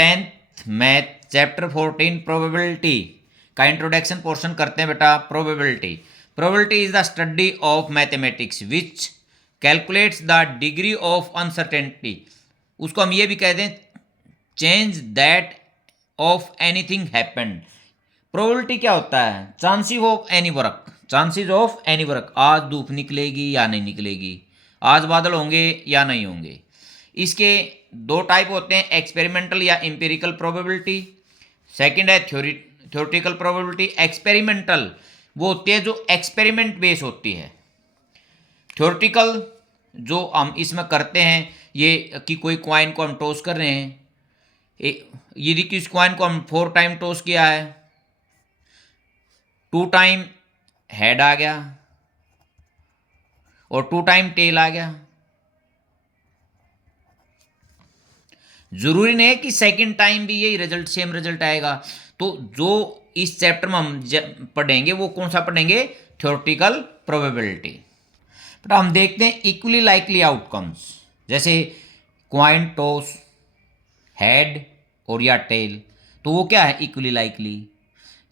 10th math chapter 14 probability का introduction portion करते हैं बेटा। Probability is the study of mathematics which calculates the degree of uncertainty. उसको हम ये भी कह दें change that of anything happened. Probability क्या होता है? Chances of any work. आज धूप निकलेगी या नहीं निकलेगी, आज बादल होंगे या नहीं होंगे। इसके दो टाइप होते हैं, एक्सपेरिमेंटल या एम्पिरिकल प्रोबेबिलिटी। सेकंड है थ्योरेटिकल प्रोबेबिलिटी। एक्सपेरिमेंटल वो होती है जो एक्सपेरिमेंट बेस होती है। थ्योरेटिकल जो हम इसमें करते हैं ये कि कोई कॉइन को हम टॉस कर रहे हैं, यदि किस कॉइन को हम 4 टाइम टॉस किया है, 2 टाइम हेड आ गया और 2 टाइम टेल आ गया। जरूरी नहीं है कि सेकंड टाइम भी यही रिजल्ट सेम रिजल्ट आएगा। तो जो इस चैप्टर में हम पढ़ेंगे वो कौन सा पढ़ेंगे? Theoretical probability. तो हम देखते हैं इक्वली लाइकली आउटकम्स, जैसे क्वाइन टॉस, हेड और या टेल, तो वो क्या है? Equally likely.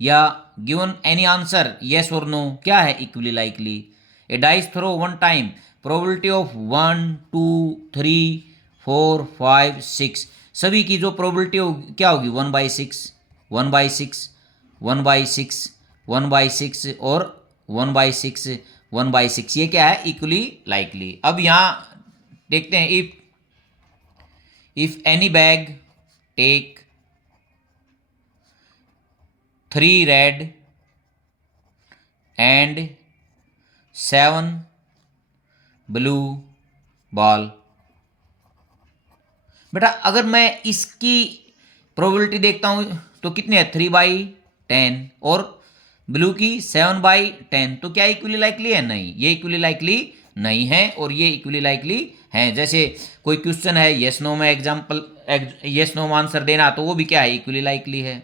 या given any answer yes or no, क्या है? Equally likely. A dice throw 1 time, probability of 1 2 3 4 5 6, सभी की जो प्रोबेबिलिटी होगी क्या होगी? 1/6 1/6 1/6 1/6 और 1/6 1/6। ये क्या है? Equally likely. अब यहाँ देखते हैं if any bag take 3 red and 7 blue ball. बेटा अगर मैं इसकी प्रोबेबिलिटी देखता हूं तो कितनी है? 3/10 और ब्लू की 7/10, तो क्या इक्वली लाइकली है? नहीं, ये इक्वली लाइकली नहीं है और ये इक्वली लाइकली है। जैसे कोई क्वेश्चन है येस नो में एग्जाम्पल येस नो में आंसर देना, तो वो भी क्या है? इक्वली लाइकली है।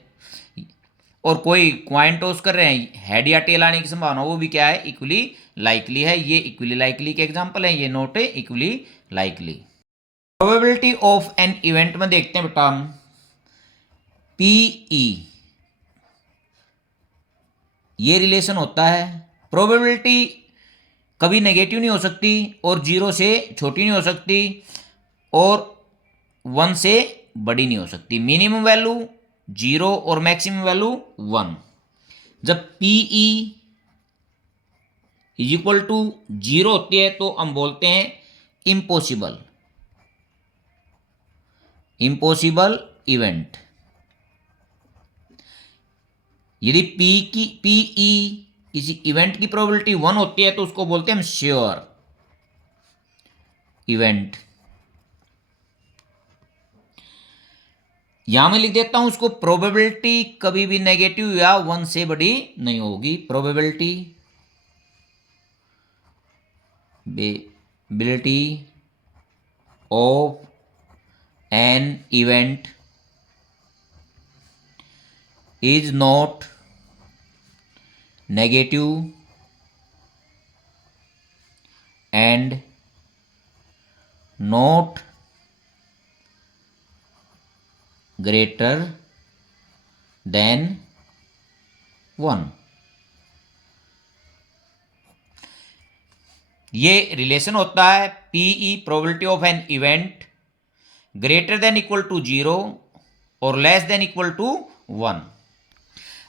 और कोई क्वाइन टॉस कर रहे हैं, हेड या टेल आने की संभावना, वो भी क्या है? इक्वली लाइकली है। ये इक्वली लाइकली के एग्जाम्पल है, ये नॉट है equally likely. Probability of an event में देखते हैं बेटा हम पीई, ये रिलेशन होता है। प्रोबेबिलिटी कभी नेगेटिव नहीं हो सकती और 0 से छोटी नहीं हो सकती और 1 से बड़ी नहीं हो सकती। मिनिमम वैल्यू 0 और मैक्सिमम वैल्यू 1। जब पीई इज इक्वल टू 0 होती है तो हम बोलते हैं इम्पॉसिबल इवेंट। यदि पीई इस इवेंट की प्रोबेबिलिटी 1 होती है तो उसको बोलते हैं हम श्योर इवेंट। यहां मैं लिख देता हूं उसको, प्रोबेबिलिटी कभी भी नेगेटिव या 1 से बड़ी नहीं होगी। Probability of an event is not negative and not greater than 1। ये रिलेशन होता है P E probability of an event greater than equal to 0 और लेस देन इक्वल टू 1।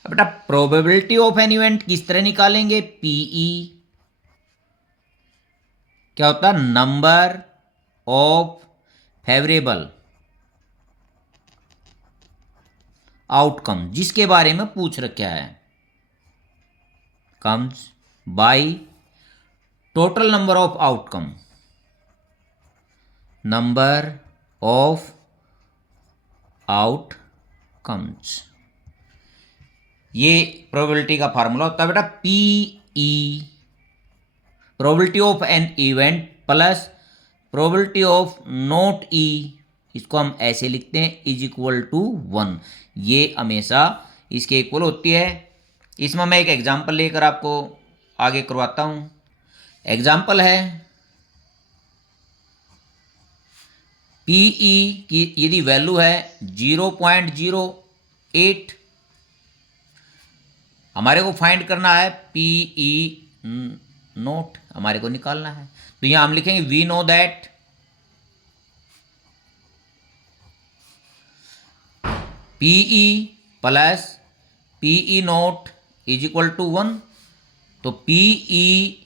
बेटा प्रोबेबिलिटी ऑफ एन इवेंट किस तरह निकालेंगे? पीई क्या होता है? नंबर ऑफ फेवरेबल आउटकम, जिसके बारे में पूछ रखा है, comes by total number of outcome, number of outcomes. ये प्रोबेबिलिटी का फार्मूला होता है बेटा। P E probability of an event plus probability of not E, इसको हम ऐसे लिखते हैं इज इक्वल टू 1। ये हमेशा इसके इक्वल होती है। इसमें मैं एक एग्जांपल लेकर आपको आगे करवाता हूँ। एग्जांपल है पीई की यदि वैल्यू है 0.08, हमारे को फाइंड करना है पीई नोट, हमारे को निकालना है। तो यहां हम लिखेंगे we know that P E plus P E not is equal to 1। तो P E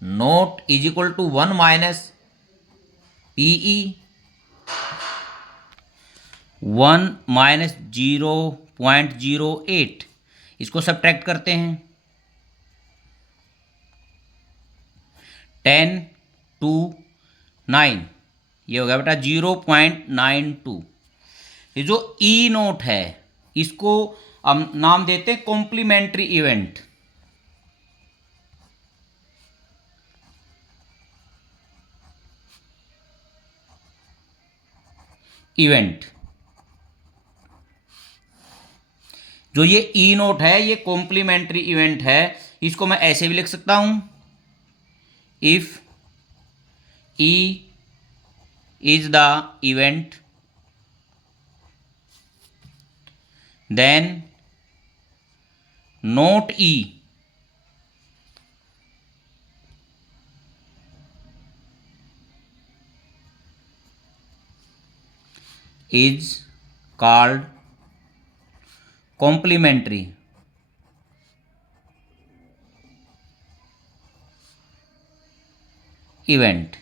not is equal to 1 minus P E, 1 minus 0.08, इसको सब्ट्रैक्ट करते हैं। 10 2 9, ये हो गया बेटा 0.92। ये जो ई नोट है इसको हम नाम देते हैं कॉम्प्लीमेंट्री इवेंट। जो ये ई नोट है ये कॉम्प्लीमेंट्री इवेंट है, इसको मैं ऐसे भी लिख सकता हूं, if E is the event then not E is called complementary event।